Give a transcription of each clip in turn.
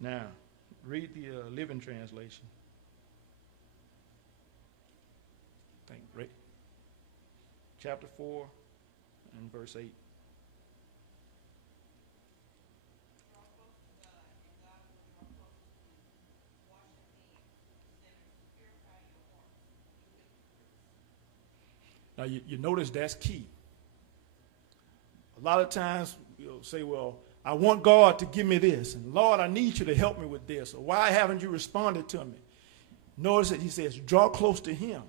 Now, read the Living Translation. I think, right? Chapter 4 and verse 8. Now, you notice that's key. A lot of times you'll say, well, I want God to give me this. And Lord, I need you to help me with this. Or why haven't you responded to me? Notice that he says, draw close to him,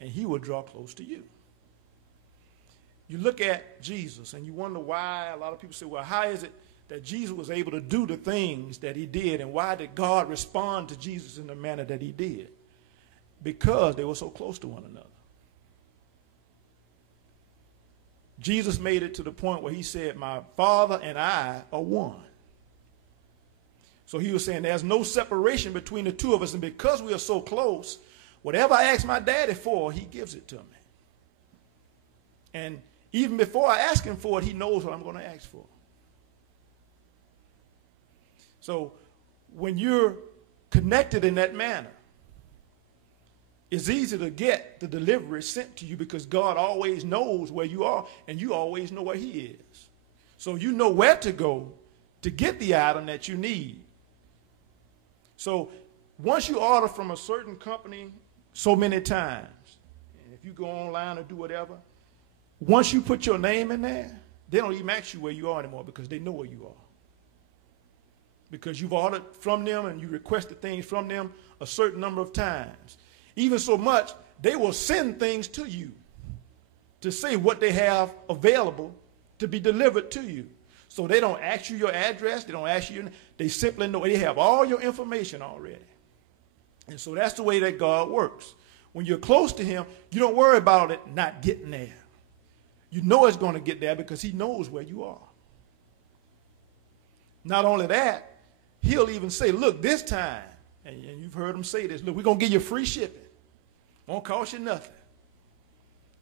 and he will draw close to you. You look at Jesus, and you wonder why. A lot of people say, well, how is it that Jesus was able to do the things that he did, and why did God respond to Jesus in the manner that he did? Because they were so close to one another. Jesus made it to the point where he said, my Father and I are one. So he was saying there's no separation between the two of us. And because we are so close, whatever I ask my daddy for, he gives it to me. And even before I ask him for it, he knows what I'm going to ask for. So when you're connected in that manner, it's easy to get the delivery sent to you because God always knows where you are and you always know where he is. So you know where to go to get the item that you need. So once you order from a certain company so many times, and if you go online or do whatever, once you put your name in there, they don't even ask you where you are anymore because they know where you are. Because you've ordered from them and you requested things from them a certain number of times. Even so much, they will send things to you to say what they have available to be delivered to you. So they don't ask you your address. They don't ask you. They simply know they have all your information already. And so that's the way that God works. When you're close to him, you don't worry about it not getting there. You know it's going to get there because he knows where you are. Not only that, he'll even say, look, this time, and you've heard him say this, look, we're going to give you free shipping. Won't cost you nothing.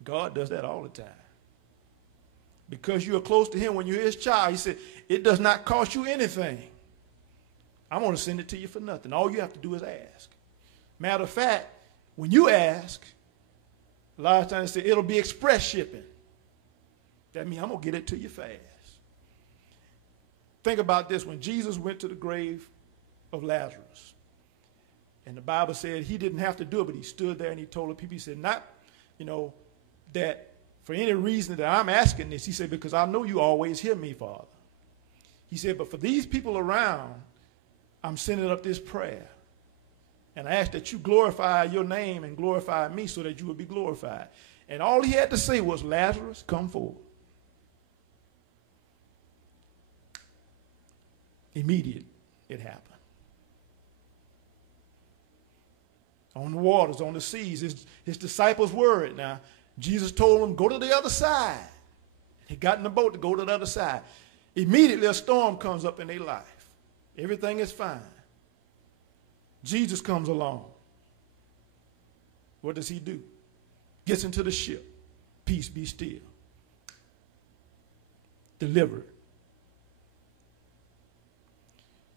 God does that all the time. Because you are close to him when you're his child, he said, it does not cost you anything. I'm going to send it to you for nothing. All you have to do is ask. Matter of fact, when you ask, a lot of times they say it'll be express shipping. That means I'm going to get it to you fast. Think about this. When Jesus went to the grave of Lazarus, and the Bible said he didn't have to do it, but he stood there and he told the people, he said, not, that for any reason that I'm asking this, he said, because I know you always hear me, Father. He said, but for these people around, I'm sending up this prayer. And I ask that you glorify your name and glorify me so that you will be glorified. And all he had to say was, Lazarus, come forward. Immediate, it happened. On the waters, on the seas, his disciples worried. Now, Jesus told them, go to the other side. He got in the boat to go to the other side. Immediately a storm comes up in their life. Everything is fine. Jesus comes along. What does he do? Gets into the ship. Peace, be still. Delivered.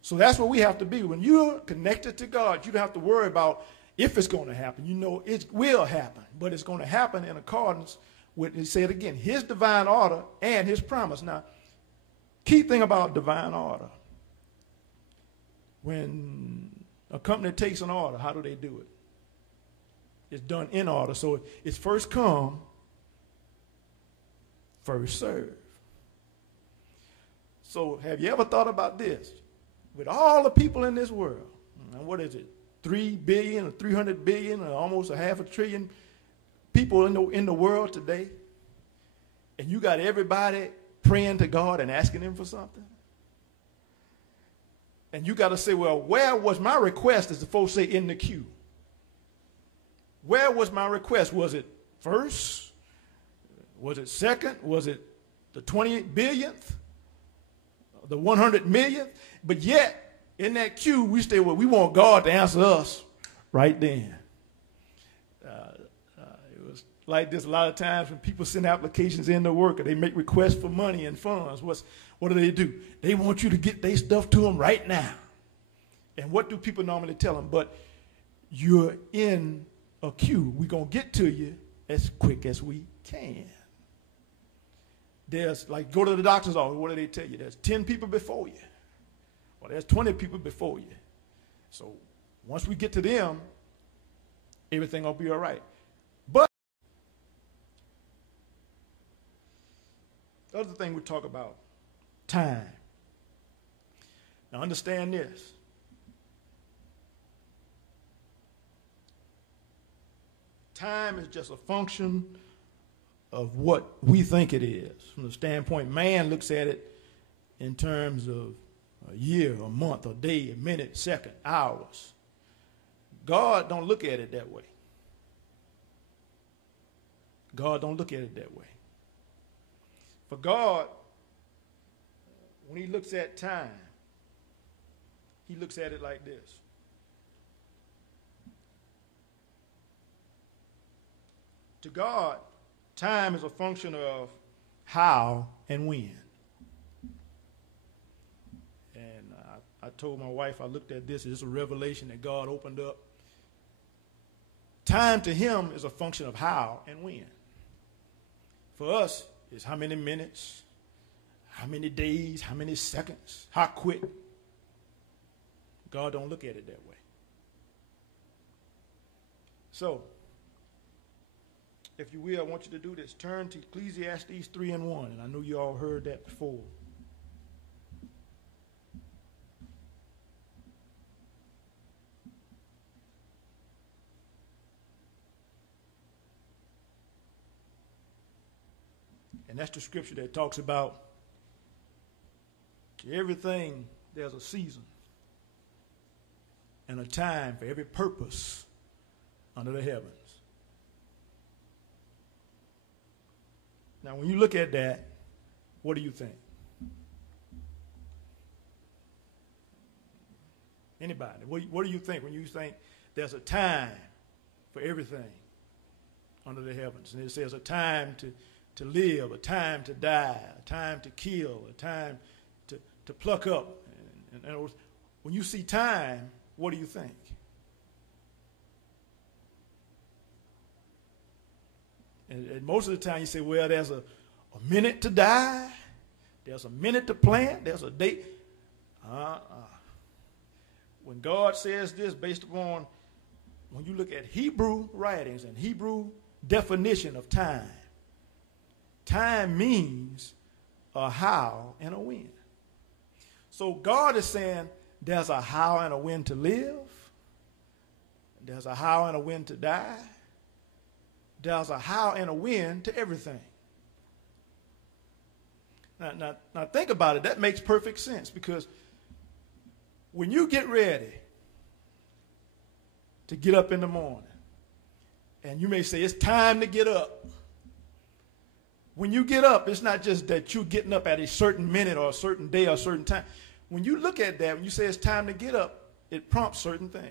So that's what we have to be. When you're connected to God, you don't have to worry about if it's going to happen. You know it will happen, but it's going to happen in accordance with, he said again, his divine order and his promise. Now, key thing about divine order, when a company takes an order, how do they do it? It's done in order. So it's first come, first serve. So have you ever thought about this? With all the people in this world, what is it? 3 billion or 300 billion or almost a half a trillion people in the world today, and you got everybody praying to God and asking him for something. And you got to say, well, where was my request, as the folks say, in the queue? Where was my request? Was it first? Was it second? Was it the 20 billionth? The 100 millionth? But yet, in that queue, we say, well, we want God to answer us right then. It was like this a lot of times when people send applications in to work, or they make requests for money and funds. What do? They want you to get their stuff to them right now. And what do people normally tell them? But you're in a queue. We're going to get to you as quick as we can. There's, like, go to the doctor's office. What do they tell you? There's 10 people before you. Or there's 20 people before you. So once we get to them, everything will be all right. But the other thing we talk about, time. Now understand this. Time is just a function of what we think it is. From the standpoint, man looks at it in terms of a year, a month, a day, a minute, second, hours. God don't look at it that way. God don't look at it that way. For God, when he looks at time, he looks at it like this. To God, time is a function of how and when. And I told my wife, I looked at this, it's a revelation that God opened up. Time to him is a function of how and when. For us, it's how many minutes, how many days, how many seconds, how quick. God don't look at it that way. So, if you will, I want you to do this. Turn to Ecclesiastes 3:1, and I know you all heard that before. And that's the scripture that talks about to everything there's a season and a time for every purpose under the heavens. Now, when you look at that, what do you think? Anybody? What do you think when you think there's a time for everything under the heavens? And it says a time to live, a time to die, a time to kill, a time to pluck up. And when you see time, what do you think? And most of the time you say, well, there's a minute to die, there's a minute to plant, there's a date. When God says this based upon, when you look at Hebrew writings and Hebrew definition of time, time means a how and a when. So God is saying there's a how and a when to live, there's a how and a when to die, there's a how and a when to everything. Now think about it. That makes perfect sense, because when you get ready to get up in the morning, and you may say, it's time to get up. When you get up, it's not just that you're getting up at a certain minute or a certain day or a certain time. When you look at that, when you say it's time to get up, it prompts certain things.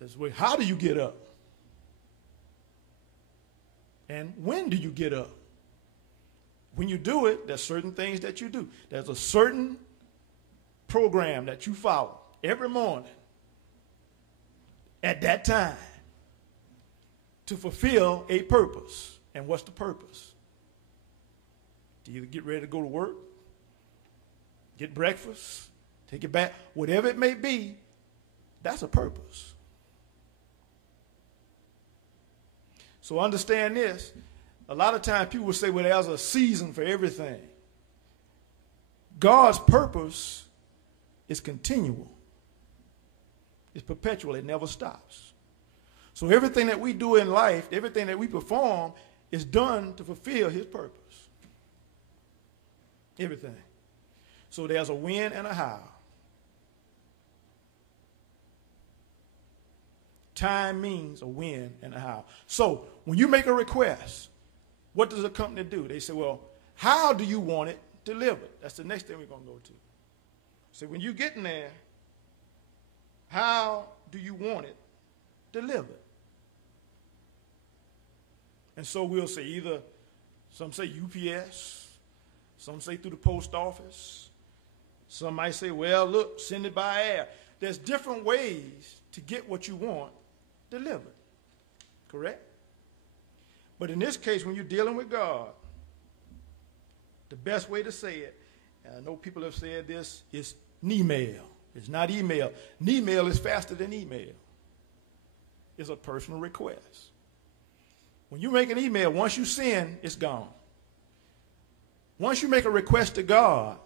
It's, well, how do you get up? And when do you get up? When you do it, there's certain things that you do. There's a certain program that you follow every morning at that time to fulfill a purpose. And what's the purpose? To either get ready to go to work, get breakfast, take it back, whatever it may be, that's a purpose. So understand this. A lot of times people will say, well, there's a season for everything. God's purpose is continual. It's perpetual. It never stops. So everything that we do in life, everything that we perform, is done to fulfill his purpose. Everything. So there's a when and a how. Time means a when and a how. So when you make a request, what does a company do? They say, well, how do you want it delivered? That's the next thing we're going to go to. So when you get in there, how do you want it delivered? And so we'll say either, some say UPS, some say through the post office, Some might say, well, look, send it by air. There's different ways to get what you want delivered. Correct? But in this case, when you're dealing with God, the best way to say it, and I know people have said this, is email. It's not email. Email is faster than email. It's a personal request. When you make an email, once you send, it's gone. Once you make a request to God,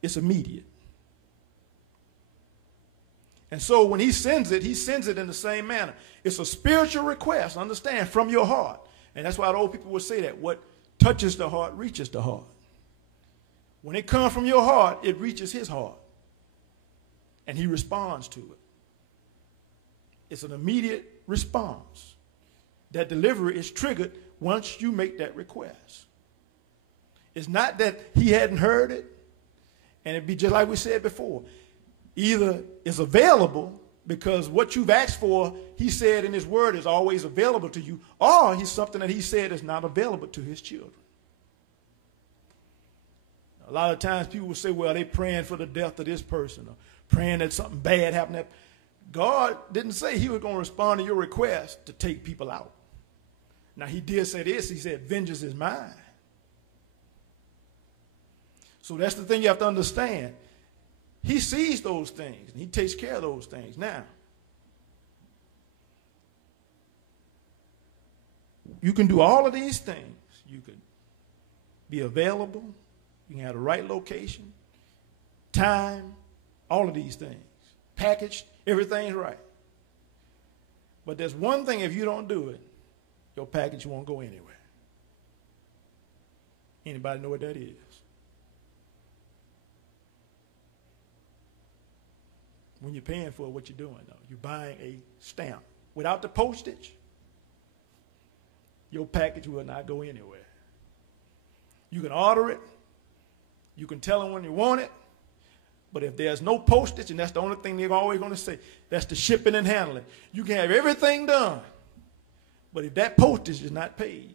it's immediate. And so when he sends it in the same manner. It's a spiritual request, understand, from your heart. And that's why the old people would say that. What touches the heart reaches the heart. When it comes from your heart, it reaches his heart. And he responds to it. It's an immediate response. That delivery is triggered once you make that request. It's not that he hadn't heard it. And it'd be just like we said before. Either it's available because what you've asked for, he said in his word, is always available to you, or he's something that he said is not available to his children. A lot of times people will say, well, they're praying for the death of this person or praying that something bad happened. God didn't say he was going to respond to your request to take people out. Now, he did say this. He said, vengeance is mine. So that's the thing you have to understand. He sees those things, and he takes care of those things. Now, you can do all of these things. You can be available. You can have the right location, time, all of these things. Packaged, everything's right. But there's one thing, if you don't do it, your package won't go anywhere. Anybody know what that is? When you're paying for it, what you're doing, though, you're buying a stamp. Without the postage, your package will not go anywhere. You can order it. You can tell them when you want it. But if there's no postage, and that's the only thing they're always going to say, that's the shipping and handling. You can have everything done. But if that postage is not paid,